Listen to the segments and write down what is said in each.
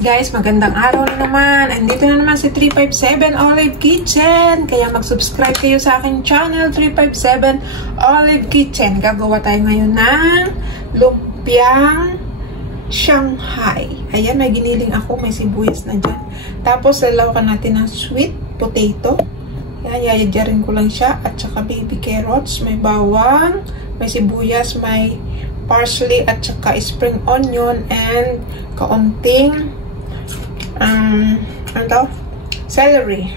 Guys, magandang araw na naman. Andito na naman si 357 Olive Kitchen. Kaya mag-subscribe kayo sa aking channel, 357 Olive Kitchen. Gagawa tayo ngayon ng lumpiang Shanghai. Ayan, may giniling ako. May sibuyas na dyan. Tapos, lalawakan natin ng sweet potato. Ayan, yayadyarin ko lang siya. At saka baby carrots. May bawang, may sibuyas, may parsley, at saka spring onion, and kaunting celery.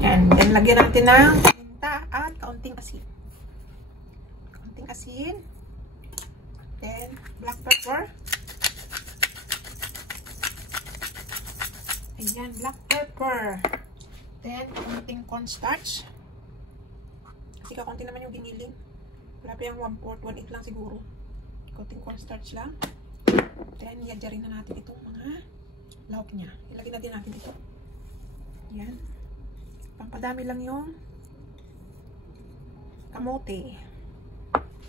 Yan. Then, lagyan natin ng paminta at kaunting asin. Kaunting asin. Then, black pepper. Ayan, black pepper. Then, kaunting cornstarch. Kasi kaunti naman yung giniling. Wala pa yung 1/4, 1/8 lang siguro. Kaunting cornstarch lang. Then, yadyarin na natin itong mga lahok niya. Ilagay na din natin ito. Yan. Pampadami lang yung kamote.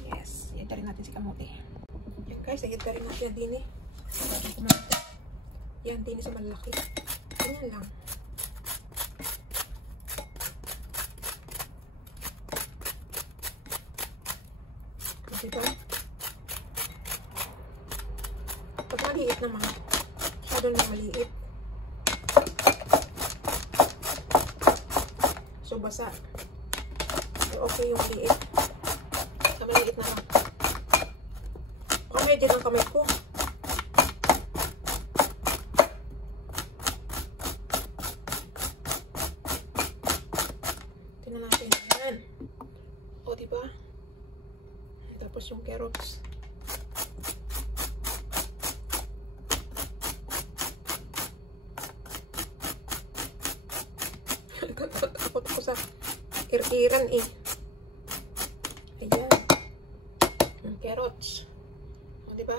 Yes. Yadyarin natin si kamote. Yan guys, yadyarin natin din eh. Yan, din sa malaki. Ganyan lang. Diba? Pag maliit naman, masyado na maliit. So, basa. So, okay yung maliit. Sa maliit na lang. Kamay din ang kamay ko. Tingnan natin. Yan. O, diba? Tapos yung carrots. Takot ko sa ir-iran eh. Ayan. Yung carrots. O, diba?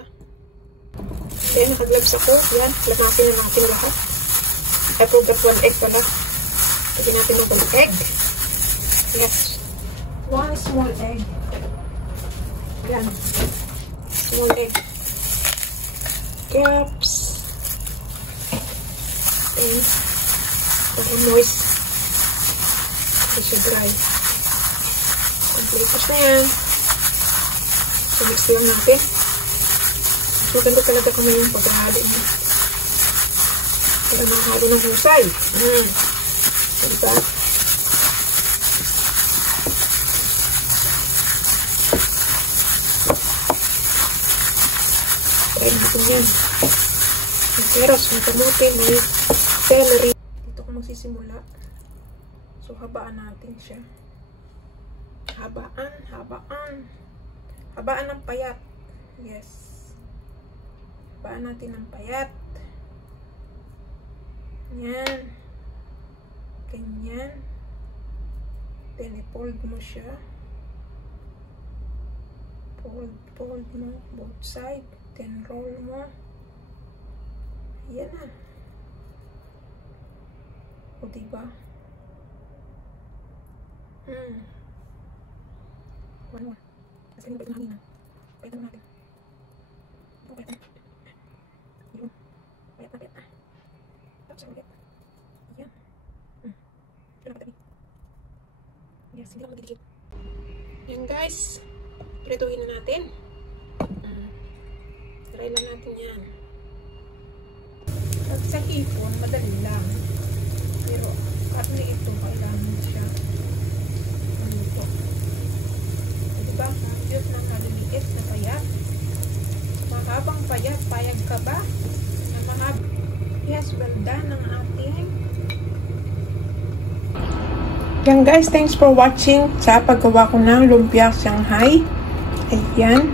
Ayan, nakagloves ako. Ayan, lagasin na natin lahat. I forgot 1 egg pala. Lagyan natin ng 1 egg. Yes. 1 small egg. Ayan. Small egg. Caps. And para moist. Kasi siya dry. Completos na yan. So, mix lang natin. Maganda talaga kung yung paghahalo niya. Para mahalo ng husay. Diba? Try natin yan. May carrots, may kamote, may celery. Dito ko magsisimula. So, habaan natin siya. Habaan ng payat. Yes. Habaan natin ng payat. Yan. Ganyan. Then, i-fold mo siya. Fold mo both side. Then, roll mo. Ayan na. O, diba? One more. Kasi yung pwede na hangin na. Pwede na natin. Ito, pwede na. Yun. Pwede na. Tapos ulit. Ayan. Ito na patabi. Yes, hindi lang magdidikit. Ayan guys. Prituhin na natin. Try lang natin yan. At sa hipon, madali lang. Pero, karne ito, kailangan siya. Ito. Diba? Diyos na maliliit na payat. Mahabang payat, payag ka ba? Na mahab. Yes, well done ang ating. Yan guys, thanks for watching sa paggawa ko ng lumpia Shanghai. Ayan.